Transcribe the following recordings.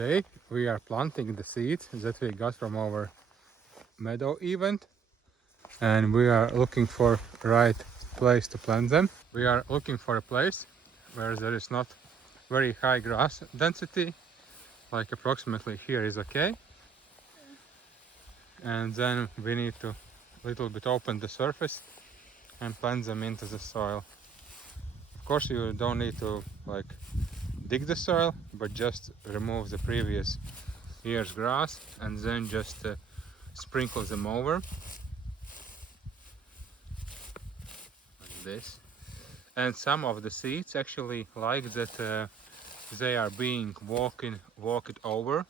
Today we are planting the seeds that we got from our meadow event, and we are looking for right place to plant them. We are looking for a place where there is not very high grass density, like approximately here is okay. And then we need to little bit open the surface and plant them into the soil. Of course you don't need to like dig the soil, but just remove the previous year's grass and then just sprinkle them over like this. And some of the seeds actually like that they are being walked over,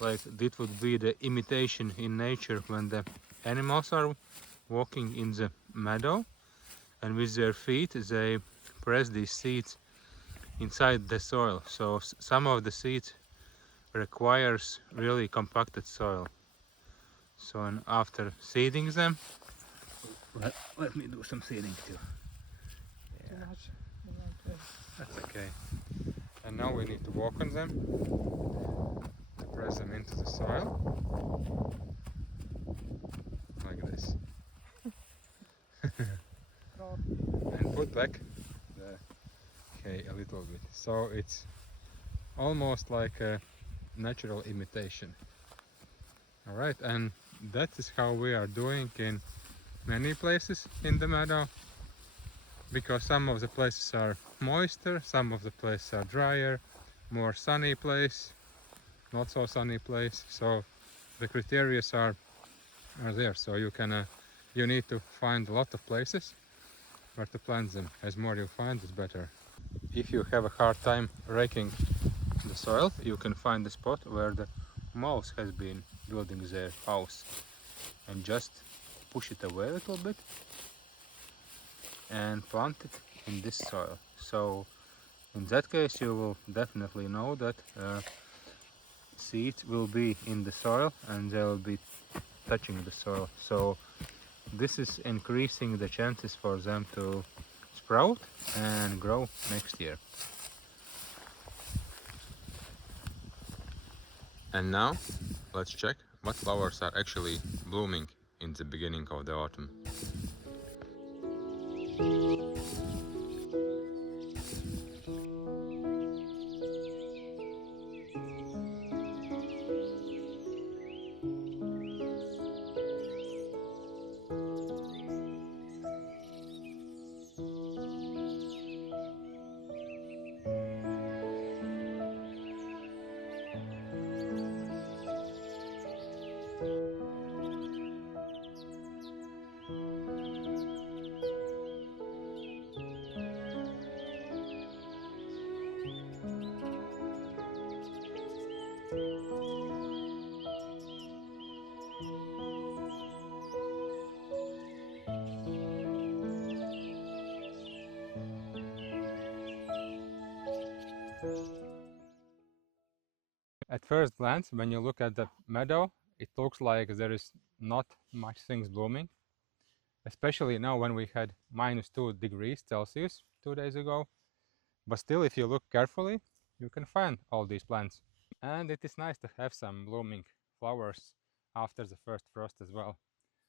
like this would be the imitation in nature when the animals are walking in the meadow, and with their feet they press these seeds inside the soil. So some of the seeds requires really compacted soil. So and after seeding them, let me do some seeding too. Yeah. That's okay. And now we need to walk on them to press them into the soil like this. And put back the hay a little bit. So it's almost like a natural imitation. Alright, and that is how we are doing in many places in the meadow, because some of the places are moister, some of the places are drier, more sunny place, not so sunny place. So the criteria are there. So you need to find a lot of places where to plant them. As more you find, it's better. If you have a hard time raking the soil, you can find the spot where the mouse has been building their house and just push it away a little bit and plant it in this soil. So in that case you will definitely know that seeds will be in the soil and they will be touching the soil. So this is increasing the chances for them to sprout and grow next year. And now let's check what flowers are actually blooming in the beginning of the autumn. At first glance, when you look at the meadow, it looks like there is not much things blooming, especially now when we had -2 degrees Celsius 2 days ago. But still, if you look carefully, you can find all these plants. And it is nice to have some blooming flowers after the first frost as well.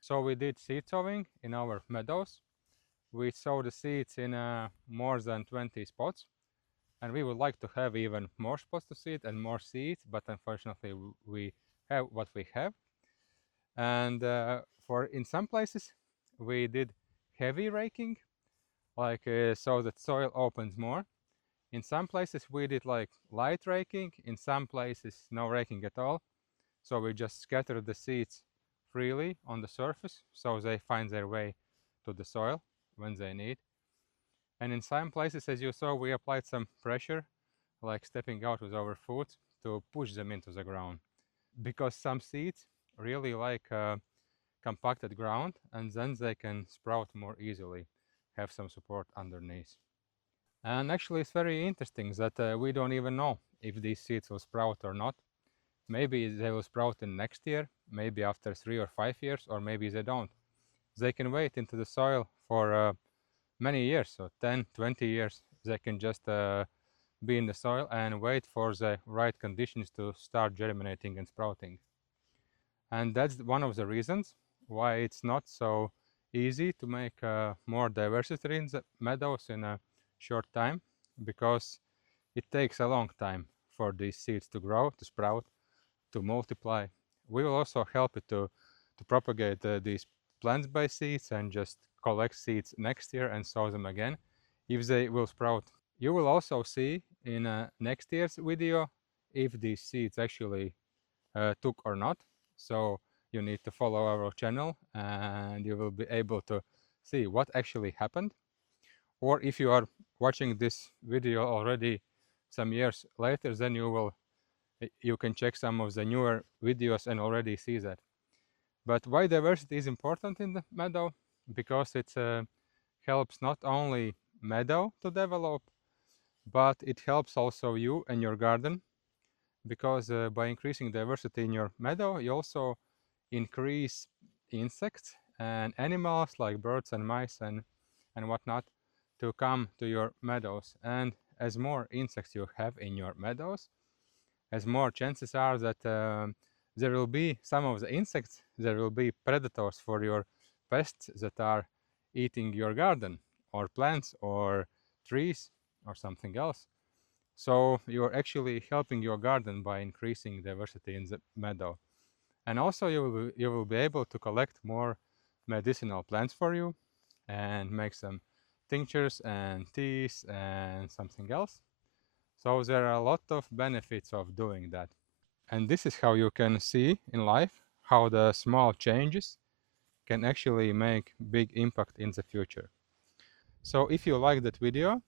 So we did seed sowing in our meadows. We sowed the seeds in more than 20 spots. And we would like to have even more spots to seed and more seeds, but unfortunately we have what we have. And for in some places we did heavy raking, like so that soil opens more. In some places we did like light raking, in some places no raking at all. So we just scattered the seeds freely on the surface so they find their way to the soil when they need. And in some places, as you saw, we applied some pressure, like stepping out with our foot to push them into the ground. Because some seeds really like compacted ground, and then they can sprout more easily, have some support underneath. And actually it's very interesting that we don't even know if these seeds will sprout or not. Maybe they will sprout in next year, maybe after 3 or 5 years, or maybe they don't. They can wait into the soil for many years, so 10, 20 years. They can just be in the soil and wait for the right conditions to start germinating and sprouting. And that's one of the reasons why it's not so easy to make more diversity in the meadows in a short time, because it takes a long time for these seeds to grow, to sprout, to multiply. We will also help it to propagate these plants by seeds and just collect seeds next year and sow them again if they will sprout. You will also see in next year's video if these seeds actually took or not. So you need to follow our channel and you will be able to see what actually happened. Or if you are watching this video already some years later, then you can check some of the newer videos and already see that. But why diversity is important in the meadow? Because it helps not only meadow to develop, but it helps also you and your garden, because by increasing diversity in your meadow, you also increase insects and animals like birds and mice and whatnot to come to your meadows. And as more insects you have in your meadows, as more chances are that there will be some of the insects, there will be predators for your pests that are eating your garden or plants or trees or something else. So you're actually helping your garden by increasing diversity in the meadow. And also you will be able to collect more medicinal plants for you and make some tinctures and teas and something else. So there are a lot of benefits of doing that. And this is how you can see in life how the small changes can actually make big impact in the future. So if you like that video,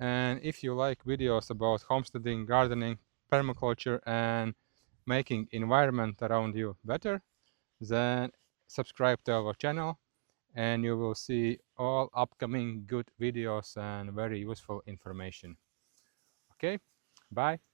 and if you like videos about homesteading, gardening, permaculture, and making environment around you better, then subscribe to our channel and you will see all upcoming good videos and very useful information. Okay, bye.